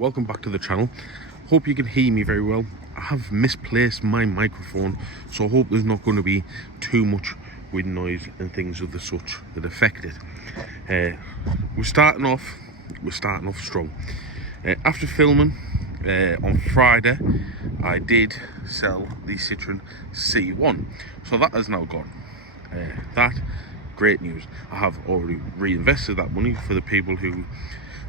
Welcome back to the channel. Hope you can hear me very well. I have misplaced my microphone, so I hope there's not going to be too much wind noise and things of the such that affect it. We're starting off strong. After filming on Friday, I did sell the Citroen C1, so that has now gone. Great news. I have already reinvested that money for the people who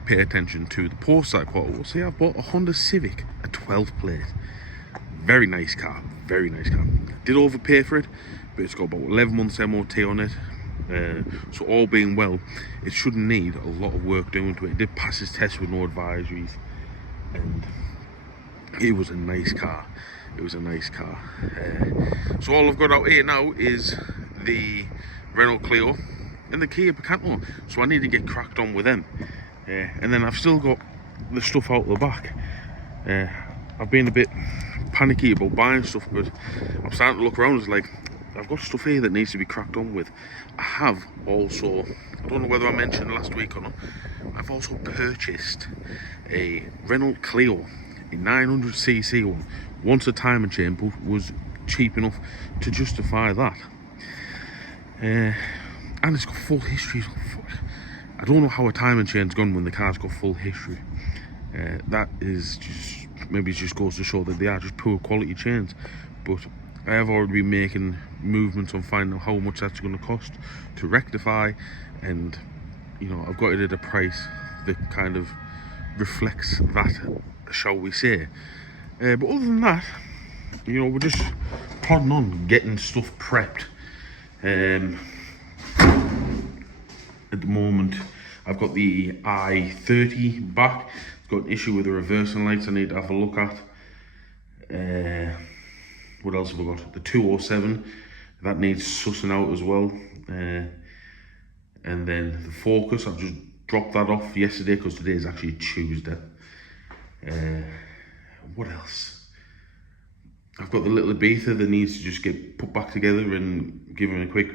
pay attention to the post I put. We'll see, I've bought a Honda Civic, a 12 plate. Very nice car, very nice car. Did overpay for it, but it's got about 11 months MOT on it. So all being well, it shouldn't need a lot of work doing to it. It did pass its test with no advisories, and it was a nice car. It was a nice car. So all I've got out here now is the Renault Clio and the Kia Picanto. So I need to get cracked on with them. And then I've still got the stuff out the back. I've been a bit panicky about buying stuff, but I'm starting to look around. It's like, I've got stuff here that needs to be cracked on with. I have also, I don't know whether I mentioned last week or not, I've also purchased a Renault Clio, a 900cc one. Once a time and chain was cheap enough to justify that. And it's got full history. I don't know how a time and chain's gone when the car's got full history. That is just, maybe it just goes to show that they are just poor quality chains. But I have already been making movements on finding out how much that's going to cost to rectify, and you know, I've got it at a price that kind of reflects that, shall we say. But other than that, you know, we're just plodding on, getting stuff prepped. At the moment, I've got the i30 back. It's got an issue with the reversing lights I need to have a look at. What else have I got? The 207, that needs sussing out as well. And then the Focus, I've just dropped that off yesterday because today is actually Tuesday. What else? I've got the little Ibiza that needs to just get put back together and given a quick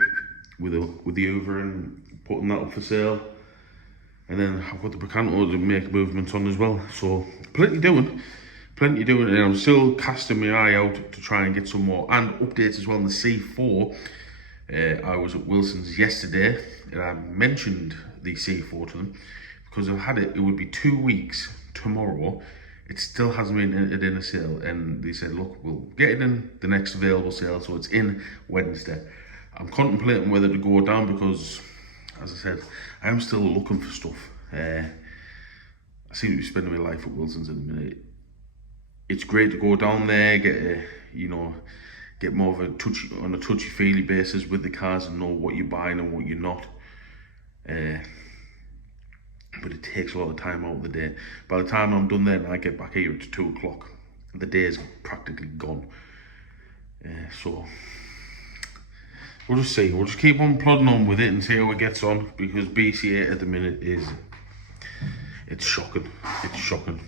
with the over and putting that up for sale. And then I've got the Picanto to make movements on as well. So plenty doing, and I'm still casting my eye out to try and get some more and updates as well on the C4. I was at Wilson's yesterday and I mentioned the C4 to them because I've had it. It would be 2 weeks tomorrow. It still hasn't been entered in a sale, and they said, look, we'll get it in the next available sale, so it's in Wednesday. I'm contemplating whether to go down because, as I said, I am still looking for stuff. I seem to be spending my life at Wilson's at the minute. It's great to go down there, get more of a touchy-feely basis with the cars and know what you're buying and what you're not. But it takes a lot of time out of the day. By the time I'm done there and I get back here, it's 2 o'clock. The day is practically gone. So we'll just see. We'll just keep on plodding on with it and see how it gets on, because BCA at the minute it's shocking. It's shocking.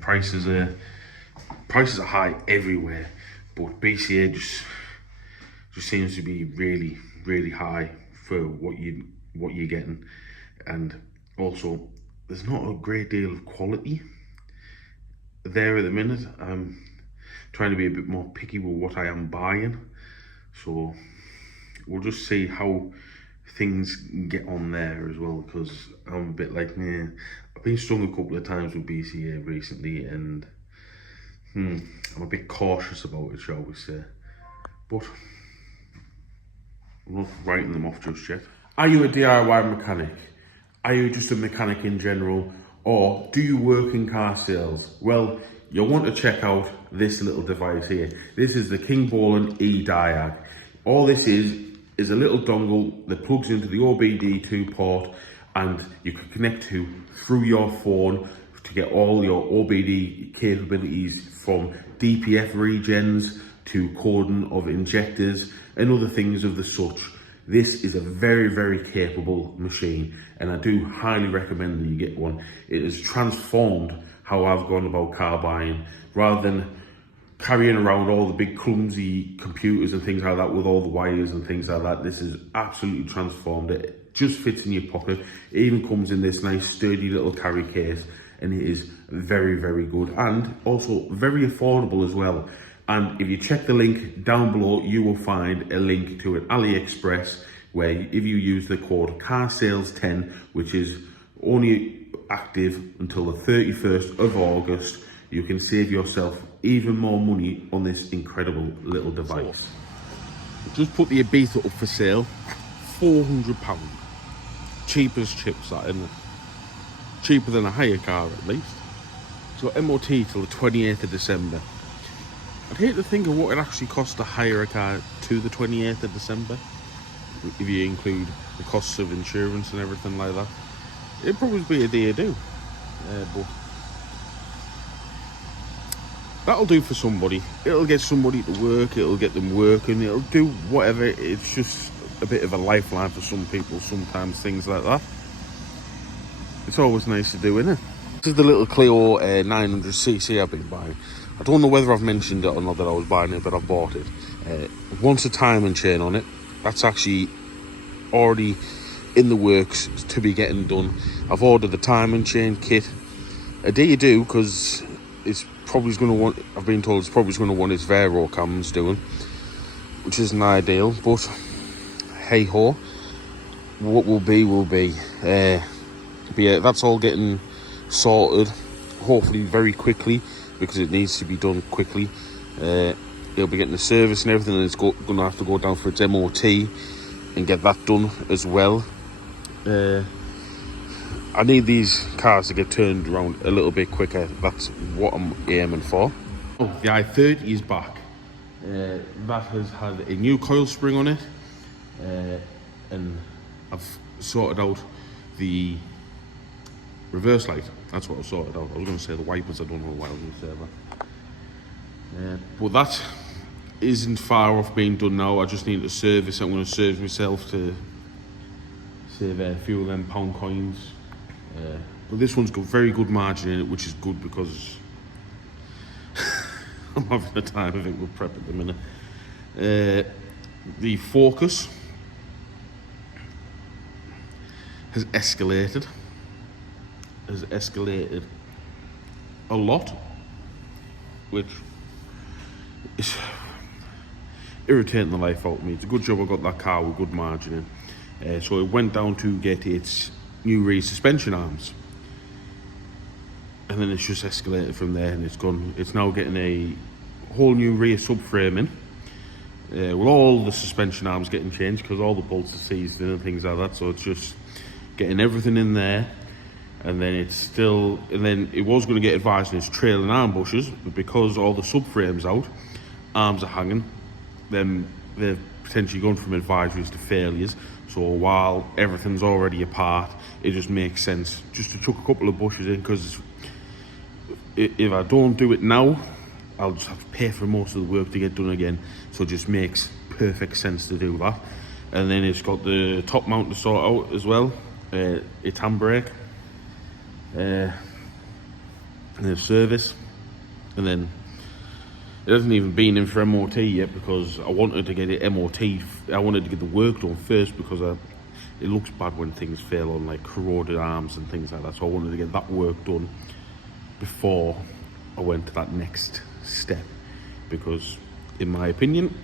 Prices are high everywhere, but BCA just seems to be really, really high for what you're getting. And also, there's not a great deal of quality there at the minute. I'm trying to be a bit more picky with what I am buying. So we'll just see how things get on there as well, because I'm a bit like, I've been stung a couple of times with BCA recently, and I'm a bit cautious about it, shall we say. But I'm not writing them off just yet. Are you a DIY mechanic? Are you just a mechanic in general? Or do you work in car sales? Well, you'll want to check out this little device here. This is the King Bolan E-Diag. All this is a little dongle that plugs into the OBD2 port, and you can connect to through your phone to get all your OBD capabilities, from DPF regens to coding of injectors and other things of the such. This is a very, very capable machine, and I do highly recommend that you get one. It has transformed how I've gone about car buying. Rather than carrying around all the big clumsy computers and things like that with all the wires and things like that, this is absolutely transformed. It just fits in your pocket. It even comes in this nice sturdy little carry case, and it is very, very good, and also very affordable as well. And if you check the link down below, you will find a link to an AliExpress where if you use the code CARSALES10, which is only active until the 31st of August, you can save yourself even more money on this incredible little device. Just put the Ibiza up for sale, £400. Cheap as chips, that, isn't it? Cheaper than a hire car at least. So MOT till the 28th of December. I'd hate to think of what it actually costs to hire a car to the 28th of December, if you include the costs of insurance and everything like that. It'd probably be a day do, but that'll do for somebody. It'll get somebody to work, it'll get them working, it'll do whatever. It's just a bit of a lifeline for some people sometimes, things like that. It's always nice to do, isn't it? This is the little Clio 900cc I've been buying. I don't know whether I've mentioned it or not that I was buying it, but I've bought it. Wants a timing chain on it. That's actually already in the works to be getting done. I've ordered the timing chain kit. A day do, because it's probably going to want, I've been told it's probably going to want its Vero cams doing, which isn't ideal, but hey ho, what will be will be. But yeah, that's all getting sorted, hopefully very quickly, because it needs to be done quickly. It'll be getting the service and everything, and it's going to have to go down for its MOT and get that done as well. I need these cars to get turned around a little bit quicker. That's what I'm aiming for. Oh, the i30 is back. That has had a new coil spring on it, and I've sorted out the reverse light. That's what I've sorted out. I was going to say the wipers. I don't know why I was going to say that. But that isn't far off being done now. I just need to service. I'm going to service myself to save a few of them pound coins. But this one's got very good margin in it, which is good because I'm having the time of it with prep at the minute. The focus has escalated a lot, which is irritating the life out of me. It's a good job I got that car with good margin in. So it went down to get its new rear suspension arms, and then it's just escalated from there, and it's now getting a whole new rear subframe in, with all the suspension arms getting changed because all the bolts are seized and things like that. So it's just getting everything in there, and then it was going to get advised in its trailing arm bushes, but because all the subframes out, arms are hanging, then they're potentially going from advisories to failures. So while everything's already apart, it just makes sense just to chuck a couple of bushes in, because if I don't do it now, I'll just have to pay for most of the work to get done again. So it just makes perfect sense to do that. And then it's got the top mount to sort out as well, its handbrake, and the service, and then it hasn't even been in for MOT yet because I wanted to get it MOT. I wanted to get the work done first because it looks bad when things fail on like corroded arms and things like that. So I wanted to get that work done before I went to that next step, because in my opinion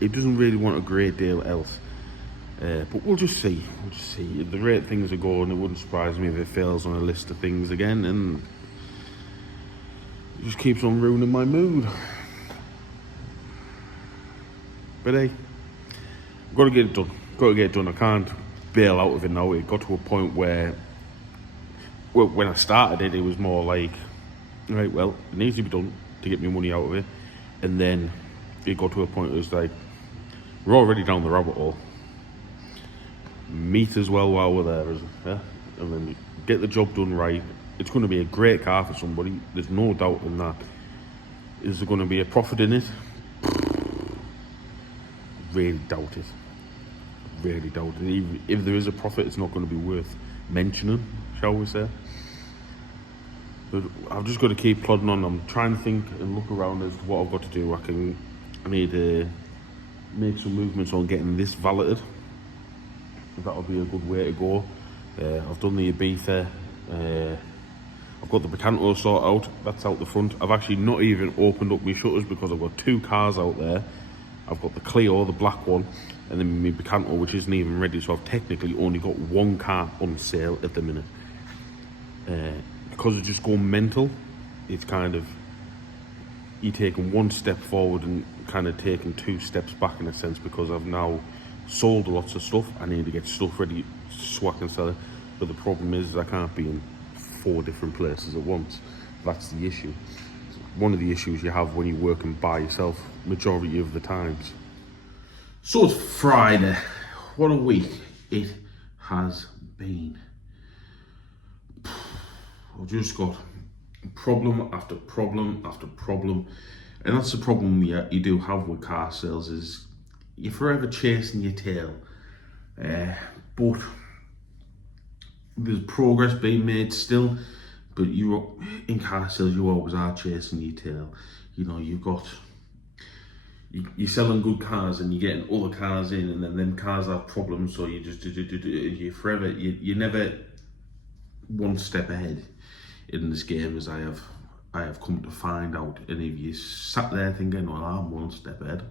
it doesn't really want a great deal else. But we'll just see. If the rate things are going, it wouldn't surprise me if it fails on a list of things again, and it just keeps on ruining my mood. But hey, got to get it done. I can't bail out of it now. It got to a point where, well, when I started it was more like, right, well, it needs to be done to get me money out of it. And then it got to a point where it was like, we're already down the rabbit hole. Meet as well while we're there, yeah? And then get the job done right. It's going to be a great car for somebody. There's no doubt in that. Is there going to be a profit in it? Really doubt it. Really doubt it. Even if there is a profit, it's not going to be worth mentioning, shall we say. But I've just got to keep plodding on. I'm trying to think and look around as to what I've got to do. I need to make some movements on getting this valeted. That'll be a good way to go. I've done the Ibiza I've got the Picanto sorted out, that's out the front. I've actually not even opened up my shutters because I've got 2 cars out there. I've got the Clio, the black one, and then my Picanto, which isn't even ready, so I've technically only got 1 car on sale at the minute. Because it's just going mental, it's kind of, you're taking 1 step forward and kind of taking 2 steps back in a sense, because I've now sold lots of stuff. I need to get stuff ready so I can sell it. But the problem is I can't be in 4 different places at once. That's the issue. One of the issues you have when you're working by yourself majority of the times. So it's Friday. What a week it has been. I've just got problem after problem after problem, and that's the problem you do have with car sales, is you're forever chasing your tail. But there's progress being made still, but you in car sales you always are chasing your tail. You know, you're selling good cars and you're getting other cars in, and then them cars have problems, so you just you're forever, you're never 1 step ahead in this game, as I have come to find out. And if you sat there thinking, well, I'm 1 step ahead,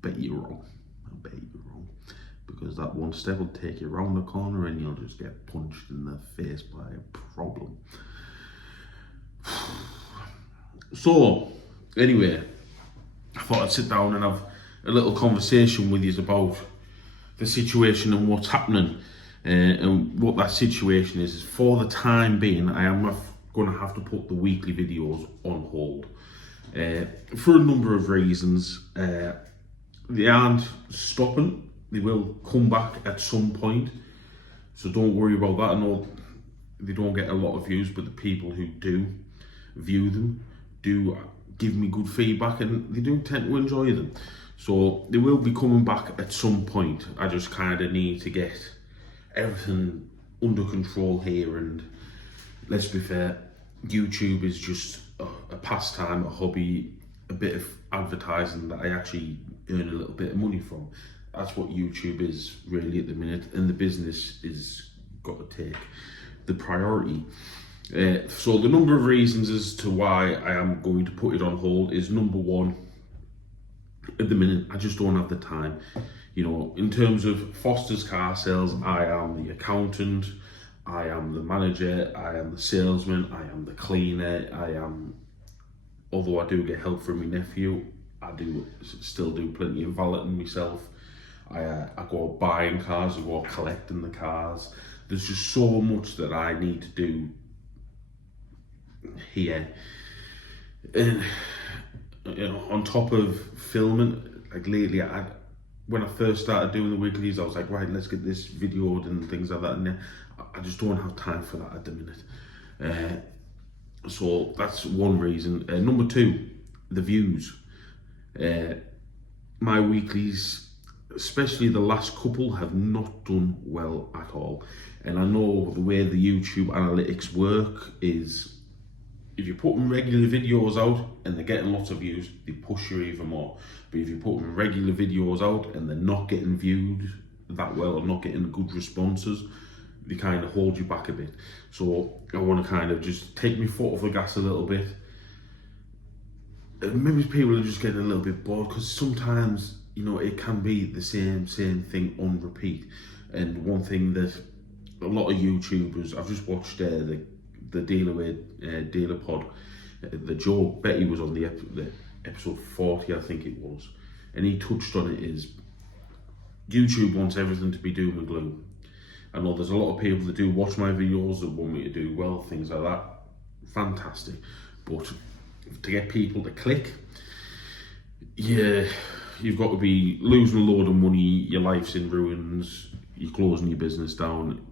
bet you're wrong. I bet you're wrong, because that 1 step will take you around the corner and you'll just get punched in the face by a problem. So anyway, I thought I'd sit down and have a little conversation with you about the situation and what's happening. And what that situation is for the time being, I am going to have to put the weekly videos on hold for a number of reasons. They aren't stopping, they will come back at some point, so don't worry about that. I know they don't get a lot of views, but the people who do view them do give me good feedback, and they do tend to enjoy them. So they will be coming back at some point. I just kind of need to get everything under control here, and let's be fair, YouTube is just a pastime, a hobby, a bit of advertising that I actually earn a little bit of money from. That's what YouTube is really at the minute, and the business is got to take the priority. So the number of reasons as to why I am going to put it on hold is, number 1, at the minute I just don't have the time. You know, in terms of Foster's Car Sales, I am the accountant, I am the manager, I am the salesman, I am the cleaner, although I do get help from my nephew, I do still do plenty of valeting myself. I go out buying cars, I go out collecting the cars. There's just so much that I need to do here. And you know, on top of filming, like lately, when I first started doing the weeklies, I was like, right, let's get this videoed and things like that, and I just don't have time for that at the minute. So that's one reason. Number 2, the views. My weeklies, especially the last couple, have not done well at all. And I know the way the YouTube analytics work is, if you're putting regular videos out and they're getting lots of views, they push you even more. But if you're putting regular videos out and they're not getting viewed that well or not getting good responses, they kind of hold you back a bit. So I want to kind of just take my foot off the gas a little bit. Maybe people are just getting a little bit bored, because sometimes, you know, it can be the same thing on repeat. And one thing that a lot of YouTubers, I've just watched the Dealer Pod, the Joe Betty was on the episode 40, I think it was, and he touched on it, is YouTube wants everything to be doom and gloom. I know there's a lot of people that do watch my videos that want me to do well, things like that, fantastic, but to get people to click, yeah, you've got to be losing a load of money, your life's in ruins, you're closing your business down.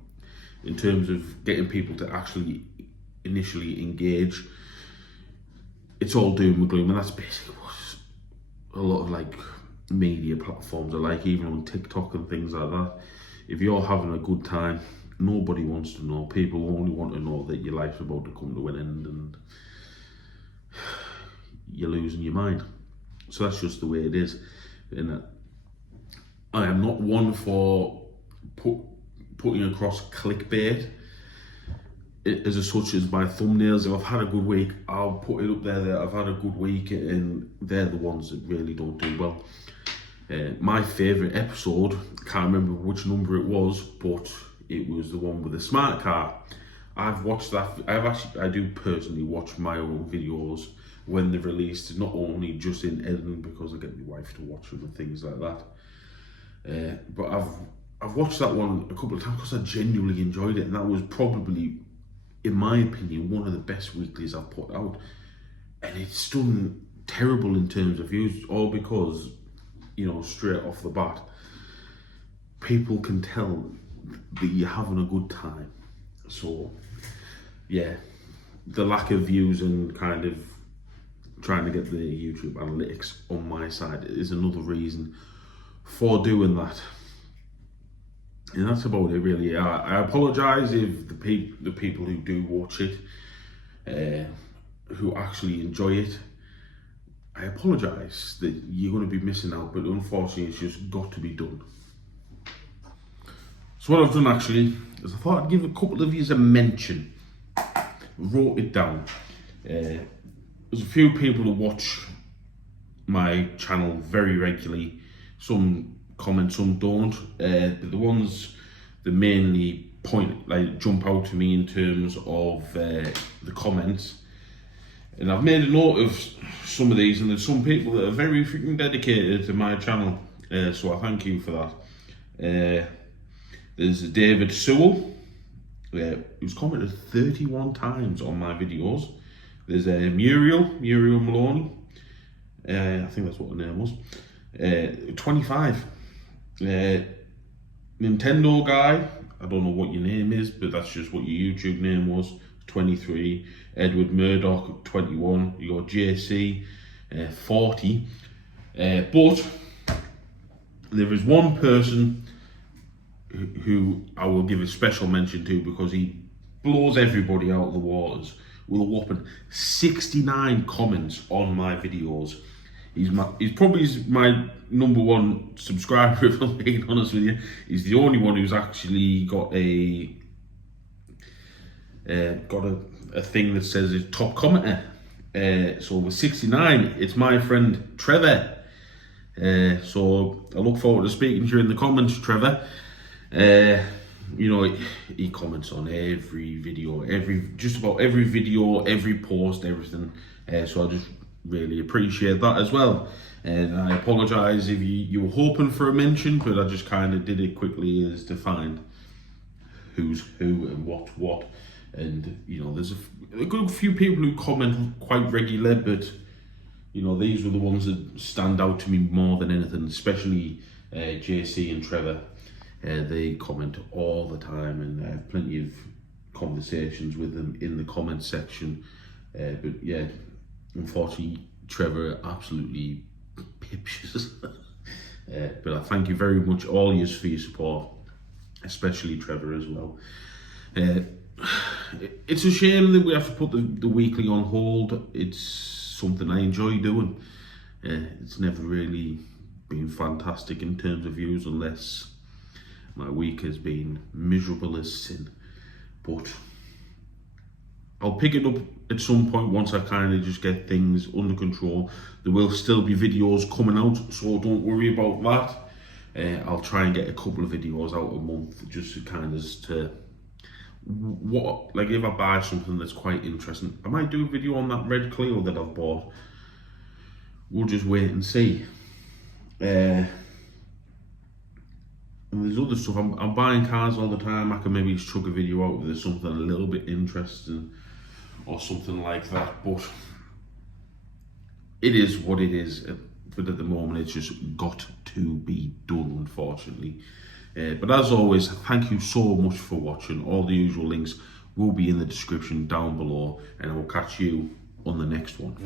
In terms of getting people to actually initially engage, it's all doom and gloom, and that's basically what a lot of like media platforms are like, even on TikTok and things like that. If you're having a good time, nobody wants to know. People only want to know that your life's about to come to an end and you're losing your mind. So that's just the way it is. And I am not one for putting across clickbait as such as my thumbnails. If I've had a good week, I'll put it up there that I've had a good week, and they're the ones that really don't do well. My favourite episode, can't remember which number it was, but it was the one with the smart car. I've watched that. I do personally watch my own videos when they're released, not only just in editing because I get my wife to watch them and things like that. But I've watched that one a couple of times because I genuinely enjoyed it, and that was probably, in my opinion, one of the best weeklies I've put out. And it's done terrible in terms of views, all because, straight off the bat, people can tell that you're having a good time. So, yeah, the lack of views and kind of trying to get the YouTube analytics on my side is another reason for doing that. And that's about it, really. I apologise if the people who do watch it, who actually enjoy it, I apologise that you're going to be missing out, but unfortunately it's just got to be done. So what I've done actually is I thought I'd give a couple of you a mention. Wrote it down. There's a few people who watch my channel very regularly. Some comment, some don't. But the ones that mainly jump out to me in terms of the comments. And I've made a note of some of these, and there's some people that are very freaking dedicated to my channel. So I thank you for that. There's David Sewell, who's commented 31 times on my videos. There's Muriel Maloney. I think that's what her name was. 25. Nintendo guy, I don't know what your name is, but that's just what your YouTube name was. 23. Edward Murdoch, 21. You got JC, 40. But there is one person who I will give a special mention to because he blows everybody out of the waters with a whopping 69 comments on my videos. He's probably my number one subscriber, if I'm being honest with you. He's the only one who's actually got a thing that says he's top commenter. So with 69, it's my friend Trevor. So I look forward to speaking to you in the comments, Trevor. He comments on every video, just about every video, every post, everything. So I just really appreciate that as well. And I apologise if you were hoping for a mention, but I just kind of did it quickly as to find who's who and what. And there's a good few people who comment quite regular, but these were the ones that stand out to me more than anything, especially JC and Trevor. They comment all the time, and I have plenty of conversations with them in the comment section. But yeah, unfortunately, Trevor absolutely pipshes. But I thank you very much, all yous, for your support, especially Trevor as well. It's a shame that we have to put the weekly on hold. It's something I enjoy doing. It's never really been fantastic in terms of views unless my week has been miserable as sin. But I'll pick it up at some point once I kind of just get things under control. There will still be videos coming out, so don't worry about that. I'll try and get a couple of videos out a month, just to kind of if I buy something that's quite interesting, I might do a video on that red Clio that I've bought. We'll just wait and see. And there's other stuff. I'm buying cars all the time. I can maybe chuck a video out if there's something a little bit interesting or something like that. But it is what it is. But at the moment, it's just got to be done, unfortunately. But as always, thank you so much for watching. All the usual links will be in the description down below, and I will catch you on the next one.